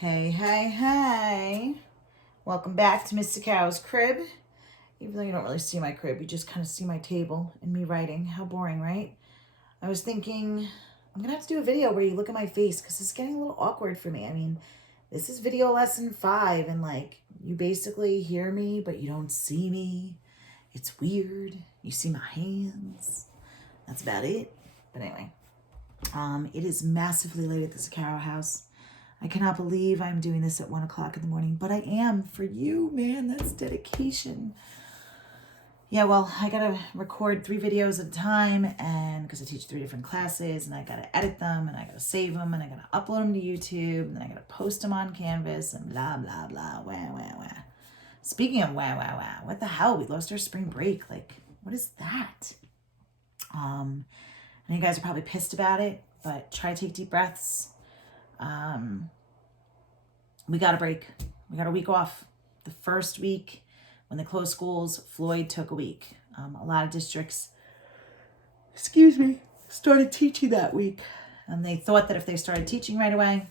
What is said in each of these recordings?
Hey, hey, hey. Welcome back to Mr. Cow's crib. Even though you don't really see my crib, you just kind of see my table and me writing. How boring, right? I was thinking I'm going to have to do a video where you look at my face because it's getting a little awkward for me. I mean, this is video lesson 5 and you basically hear me, but you don't see me. It's weird. You see my hands. That's about it. But anyway, it is massively late at the Sakaro house. I cannot believe I'm doing this at 1 o'clock in the morning, but I am for you, man. That's dedication. Yeah, well, I gotta record 3 videos at a time, and because I teach 3 different classes, and I gotta edit them, and I gotta save them, and I gotta upload them to YouTube, and then I gotta post them on Canvas, and blah, blah, blah, wah, wah, wah. Speaking of wah, wah, wah, what the hell? We lost our spring break. What is that? And you guys are probably pissed about it, but try to take deep breaths. We got a break. We got a week off. The first week when they closed schools, Floyd took a week. A lot of districts, started teaching that week. And they thought that if they started teaching right away,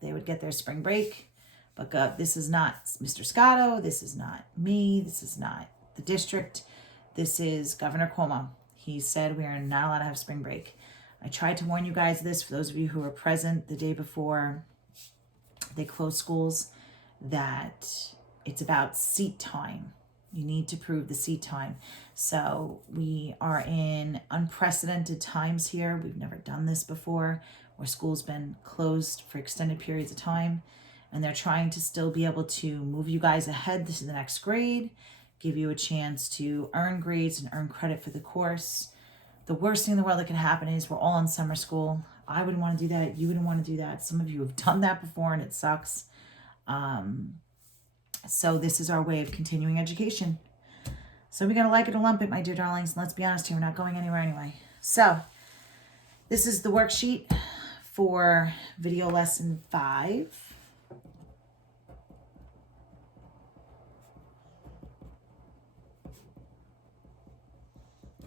they would get their spring break. But this is not Mr. Scotto. This is not me. This is not the district. This is Governor Cuomo. He said we are not allowed to have spring break. I tried to warn you guys of this, for those of you who were present the day before they closed schools, that it's about seat time. You need to prove the seat time. So we are in unprecedented times here. We've never done this before, where school's been closed for extended periods of time, and they're trying to still be able to move you guys ahead to the next grade, give you a chance to earn grades and earn credit for the course. The worst thing in the world that could happen is we're all in summer school. I wouldn't want to do that. You wouldn't want to do that. Some of you have done that before and it sucks. So this is our way of continuing education. So we got to like it or lump it, my dear darlings. And let's be honest here, we're not going anywhere anyway. So this is the worksheet for video lesson 5.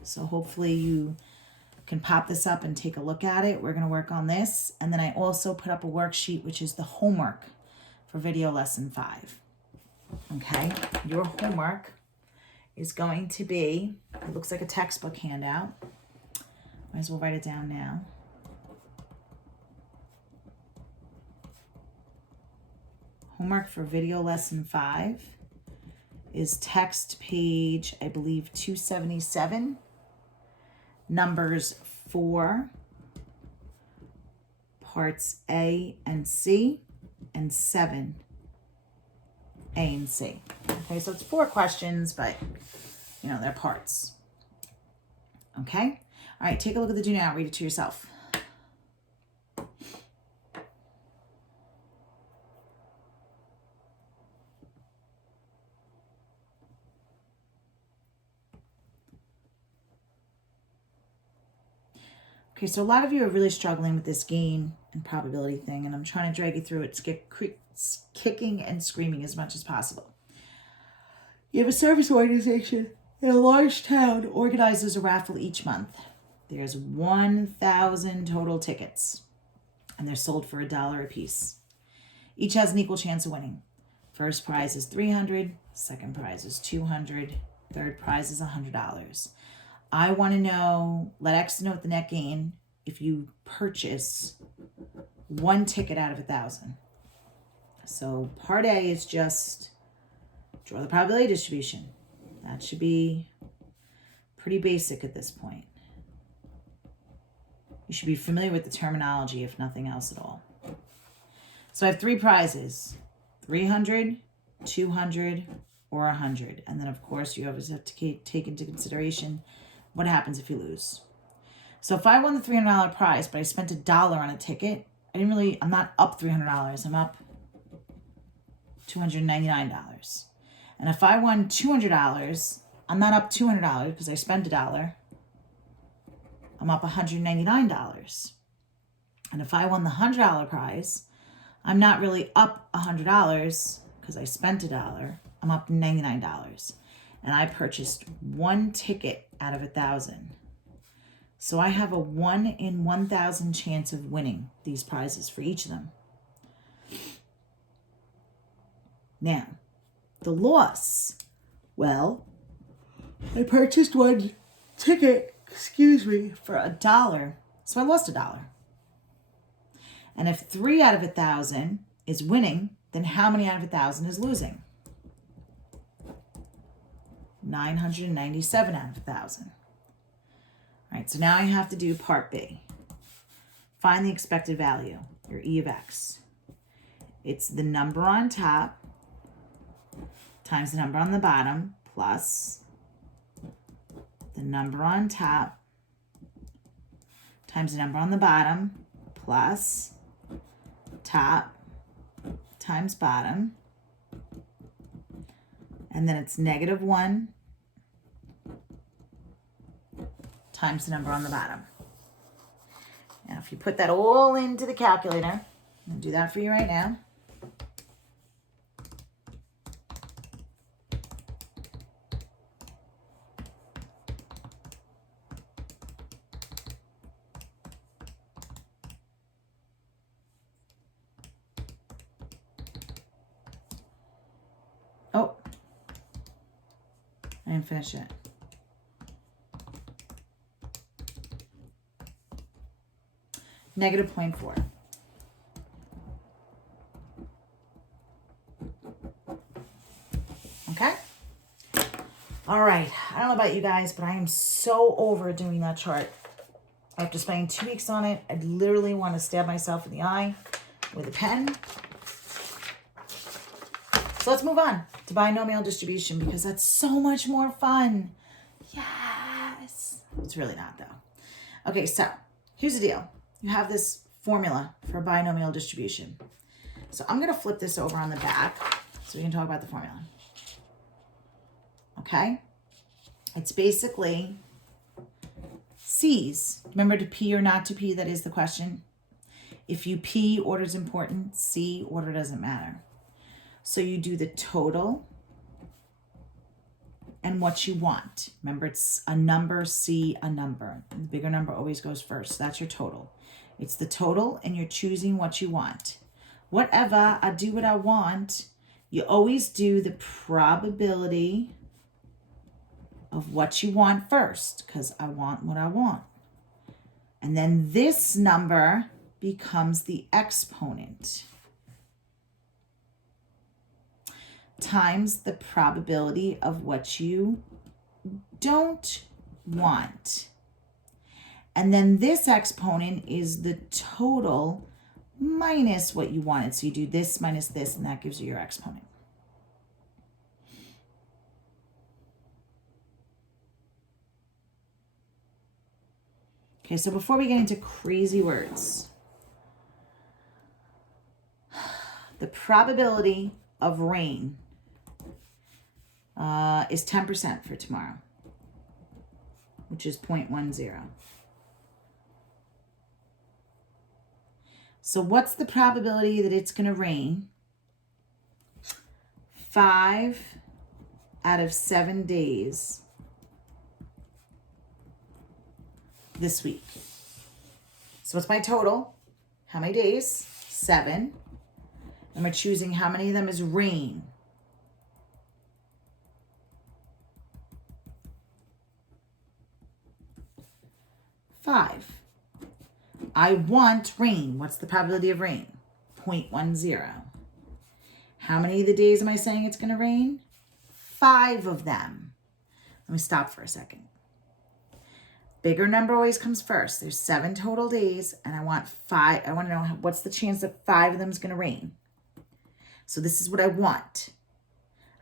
So hopefully you can pop this up and take a look at it. We're going to work on this. And then I also put up a worksheet, which is the homework for video lesson 5. Okay, your homework is going to be, it looks like a textbook handout. Might as well write it down now. Homework for video lesson 5 is text page, I believe, 277. Numbers 4, parts A and C, and 7, A and C. Okay, so it's 4 questions, but they're parts. Okay? All right, take a look at the do now. Read it to yourself. Okay, so a lot of you are really struggling with this gain and probability thing, and I'm trying to drag you through it, kicking and screaming as much as possible. You have a service organization in a large town organizes a raffle each month. There's 1,000 total tickets, and they're sold for $1 a piece. Each has an equal chance of winning. First prize is $300, second prize is $200, third prize is $100. I want to know, let X know the net gain if you purchase 1 ticket out of 1,000. So part A is just draw the probability distribution. That should be pretty basic at this point. You should be familiar with the terminology, if nothing else at all. So I have 3 prizes, 300, 200, or 100. And then, of course, you always have to take into consideration what happens if you lose. So if I won the $300 prize, but I spent $1 on a ticket, I'm not up $300. I'm up $299. And if I won $200, I'm not up $200 because I spent $1. I'm up $199. And if I won the $100 prize, I'm not really up $100 because I spent $1. I'm up $99. And I purchased 1 ticket out of 1,000. So I have a 1 in 1,000 chance of winning these prizes for each of them. Now, the loss. Well, I purchased one ticket, for $1. So I lost $1. And if 3 out of 1,000 is winning, then how many out of 1,000 is losing? 997 out of 1,000. All right, so now I have to do part B. Find the expected value, your E of X. It's the number on top times the number on the bottom plus the number on top times the number on the bottom plus top times bottom. And then it's -1 times the number on the bottom. Now, if you put that all into the calculator, I'm going to do that for you right now. Oh, I didn't finish it. -0.4. Okay? All right. I don't know about you guys, but I am so over doing that chart. After spending 2 weeks on it, I literally want to stab myself in the eye with a pen. So let's move on to binomial distribution because that's so much more fun. Yes. It's really not, though. Okay, so here's the deal. You have this formula for binomial distribution. So I'm going to flip this over on the back so we can talk about the formula. Okay? It's basically C's. Remember to P or not to P, that is the question. If you P, order is important. C, order doesn't matter. So you do the total and what you want. Remember, it's a number, C, a number. The bigger number always goes first. That's your total. It's the total, and you're choosing what you want. Whatever, I do what I want. You always do the probability of what you want first, because I want what I want. And then this number becomes the exponent times the probability of what you don't want. And then this exponent is the total minus what you wanted. So you do this minus this, and that gives you your exponent. Okay, so before we get into crazy words, the probability of rain is 10% for tomorrow, which is 0.10. So what's the probability that it's going to rain 5 out of 7 days this week? So what's my total? How many days? 7. And we're choosing how many of them is rain. Five. I want rain. What's the probability of rain? 0.10. How many of the days am I saying it's going to rain? 5 of them. Let me stop for a second. Bigger number always comes first. There's 7 total days, and I want 5. I want to know what's the chance that 5 of them is going to rain. So this is what I want.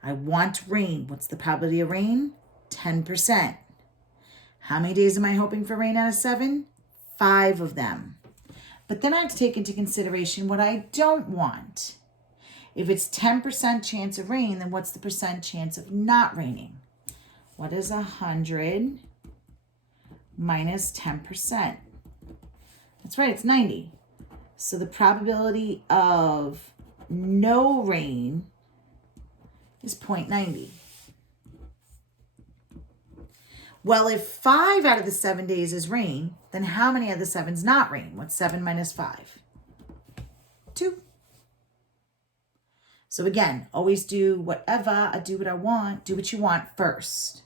I want rain. What's the probability of rain? 10%. How many days am I hoping for rain out of 7? 5 of them. But then I have to take into consideration what I don't want. If it's 10% chance of rain, then what's the percent chance of not raining? What is 100 minus 10%? That's right, it's 90. So the probability of no rain is 0.90. Well, if 5 out of the 7 days is rain, then how many of the 7's not rain? What's 7 minus 5? 2. So again, always do whatever, I do what I want, do what you want first.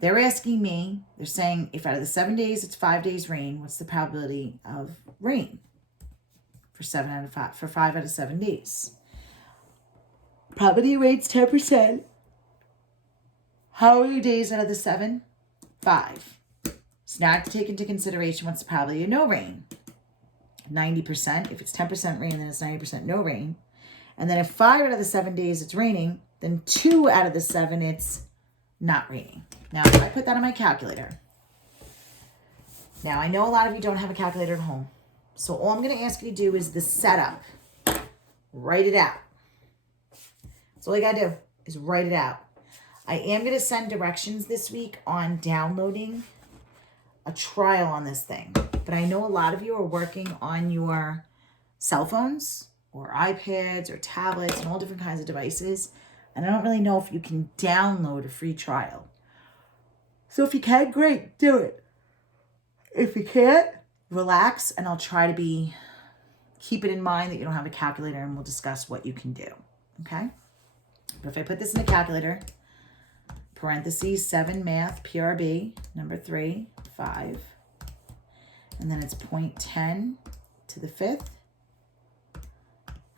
They're asking me, they're saying if out of the 7 days, it's 5 days rain, what's the probability of rain for 5 out of 7 days? Probability rate's 10%. How many days out of the 7? 5. So now I have to take into consideration what's the probability of no rain. 90%. If it's 10% rain, then it's 90% no rain. And then if 5 out of the 7 days it's raining, then 2 out of the 7 it's not raining. Now, if I put that on my calculator. Now, I know a lot of you don't have a calculator at home. So all I'm going to ask you to do is the setup. Write it out. That's all you got to do is write it out. I am going to send directions this week on downloading a trial on this thing. But I know a lot of you are working on your cell phones or iPads or tablets and all different kinds of devices. And I don't really know if you can download a free trial. So if you can, great, do it. If you can't, relax, and I'll try to keep it in mind that you don't have a calculator, and we'll discuss what you can do, okay? But if I put this in a calculator, parentheses, 7 math, PRB, number 3, 5, and then it's 0.10 to the 5th,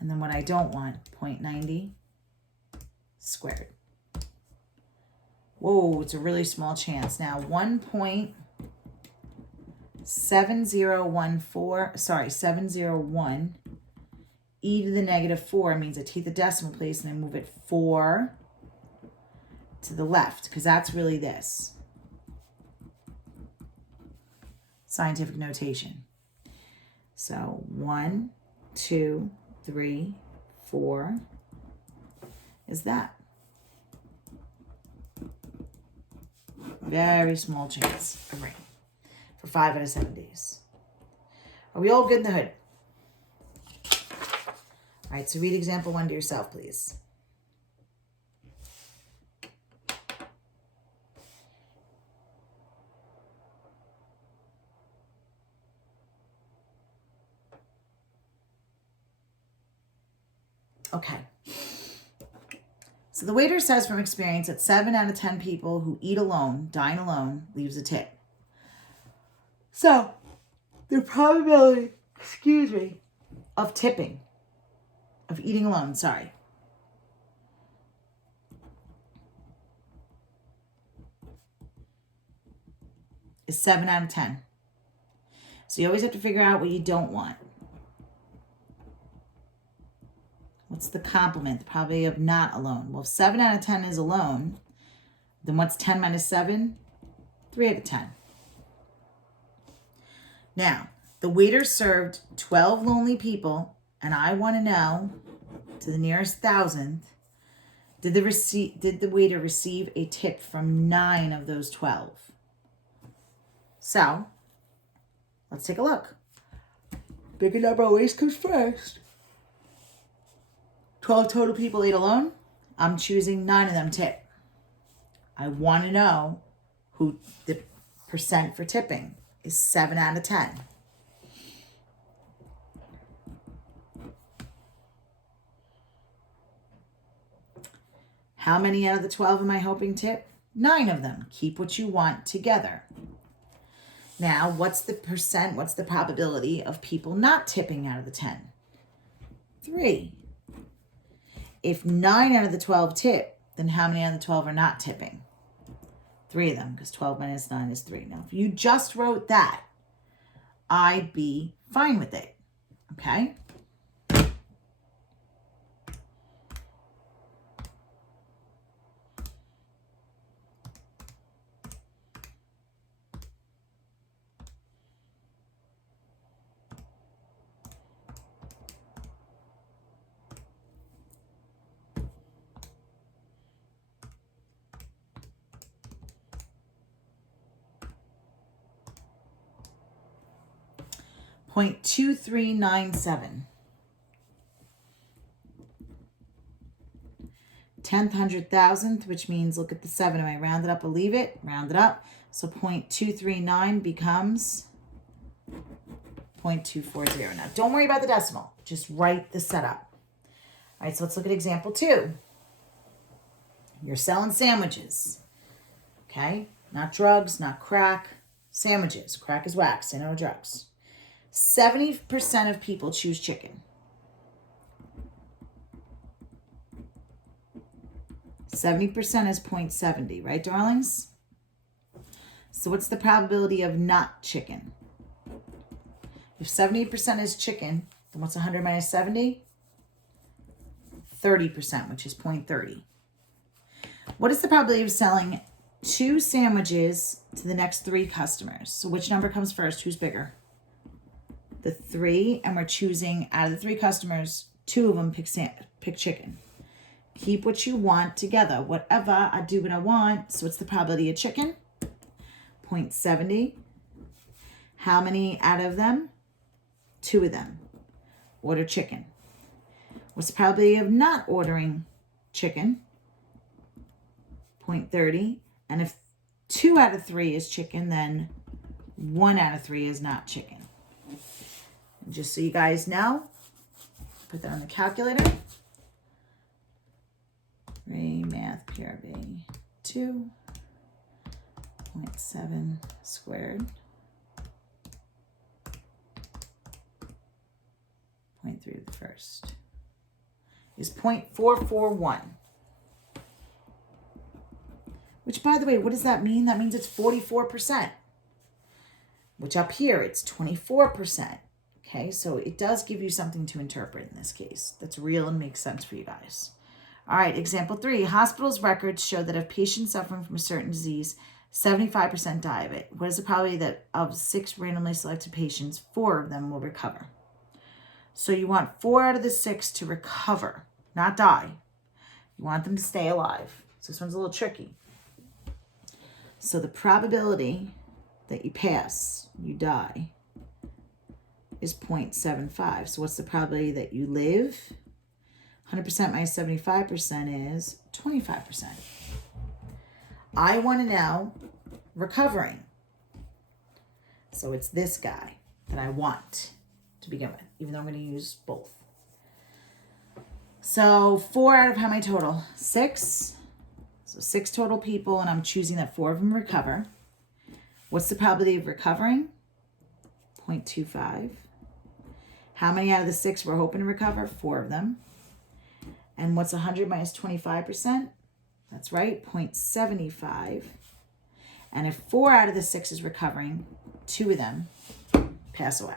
and then what I don't want, 0.90 squared. Whoa, it's a really small chance. Now, 701 e to the negative 4 means I take the decimal place and I move it 4 to the left, because that's really this. Scientific notation. So 1, 2, 3, 4 is that. Very small chance of rain for 5 out of 7 days. Are we all good in the hood? All right, so read example 1 to yourself, please. Okay. So the waiter says from experience that 7 out of 10 people who eat alone, dine alone, leaves a tip. So the probability, of tipping, of eating alone, is 7 out of 10. So you always have to figure out what you don't want. What's the complement, the probability of not alone? Well, if 7 out of 10 is alone, then what's 10 minus 7? 3 out of 10. Now, the waiter served 12 lonely people, and I want to know, to the nearest thousandth, did the waiter receive a tip from 9 of those 12? So, let's take a look. Bigger number always comes first. 12 total people ate alone. I'm choosing 9 of them tip. I want to know who the percent for tipping is. 7 out of 10. How many out of the 12 am I hoping tip? 9 of them. Keep what you want together. Now, what's the percent? What's the probability of people not tipping out of the 10? 3. If 9 out of the 12 tip, then how many out of the 12 are not tipping? 3 of them, because 12 minus 9 is 3. Now, if you just wrote that, I'd be fine with it, okay? .2397. 10th, 100,000th, which means look at the 7. Am I round it up or leave it? Round it up. So 0.239 becomes 0.240. Now, don't worry about the decimal. Just write the setup. All All right, so let's look at example 2. You're selling sandwiches, okay? Not drugs, not crack, sandwiches. Crack is wax, they know drugs. 70% of people choose chicken. 70% is 0.70, right, darlings? So what's the probability of not chicken? If 70% is chicken, then what's 100 minus 70? 30%, which is 0.30. What is the probability of selling 2 sandwiches to the next 3 customers? So which number comes first? Who's bigger? The 3, and we're choosing out of the 3 customers, 2 of them pick chicken. Keep what you want together. Whatever, I do what I want. So what's the probability of chicken? 0.70. How many out of them? 2 of them order chicken. What's the probability of not ordering chicken? 0.30. And if 2 out of 3 is chicken, then 1 out of 3 is not chicken. And just so you guys know, put that on the calculator. Math PRB 2.7 squared 0.3 to the first is 0.441. Which, by the way, what does that mean? That means it's 44%. Which up here, it's 24%. Okay, so it does give you something to interpret in this case. That's real and makes sense for you guys. All right, example 3. Hospitals' records show that of patients suffering from a certain disease, 75% die of it. What is the probability that of 6 randomly selected patients, 4 of them will recover? So you want 4 out of the 6 to recover, not die. You want them to stay alive. So this one's a little tricky. So the probability that you pass, you die, is 0.75. So what's the probability that you live? 100% minus 75% is 25%. I want to know recovering. So it's this guy that I want to begin with, even though I'm going to use both. So 4 out of how many total? 6. So 6 total people, and I'm choosing that 4 of them recover. What's the probability of recovering? 0.25. How many out of the 6 we're hoping to recover? 4 of them. And what's 100 minus 25%? That's right, 0.75. And if 4 out of the 6 is recovering, 2 of them pass away.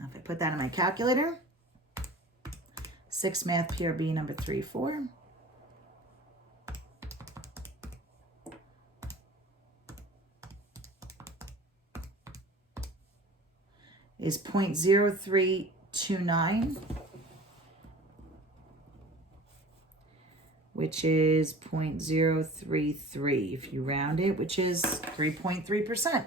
Now if I put that in my calculator, 6 math PRB number 34. Is 0.0329, which is 0.033 if you round it, which is 3.3%.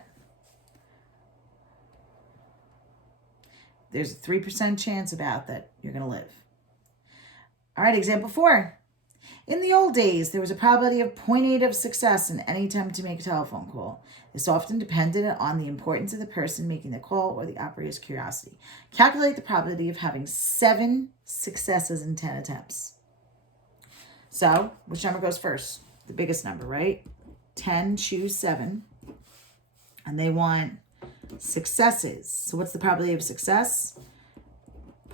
There's a 3% chance about that you're going to live. All right, example 4. In the old days, there was a probability of 0.8 of success in any attempt to make a telephone call. This often depended on the importance of the person making the call or the operator's curiosity. Calculate the probability of having 7 successes in 10 attempts. So, which number goes first? The biggest number, right? 10, choose 7. And they want successes. So what's the probability of success?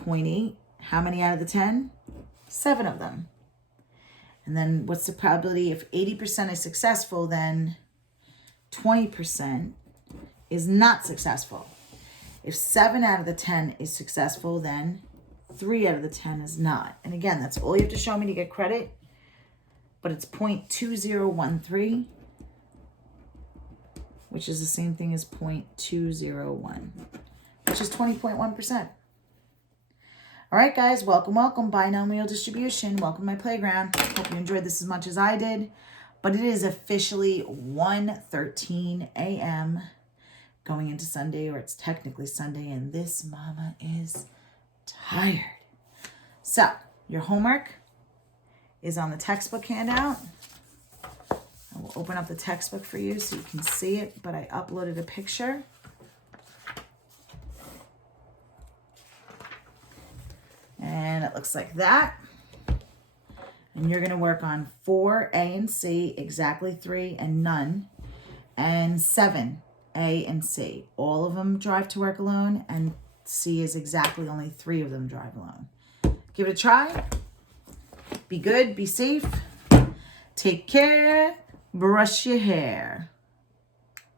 0.8. How many out of the 10? 7 of them. And then what's the probability if 80% is successful, then 20% is not successful. If 7 out of the 10 is successful, then 3 out of the 10 is not. And again, that's all you have to show me to get credit. But it's 0.2013, which is the same thing as 0.201, which is 20.1%. All right, guys, welcome, welcome. Binomial distribution. Welcome to my playground. Hope you enjoyed this as much as I did. But it is officially 1:13 a.m. going into Sunday, or it's technically Sunday, and this mama is tired. So your homework is on the textbook handout. I will open up the textbook for you so you can see it, but I uploaded a picture. looks like that. And you're going to work on 4, A and C, exactly 3 and none, and 7, A and C. All of them drive to work alone, and C is exactly only 3 of them drive alone. Give it a try. Be good, be safe. Take care. Brush your hair.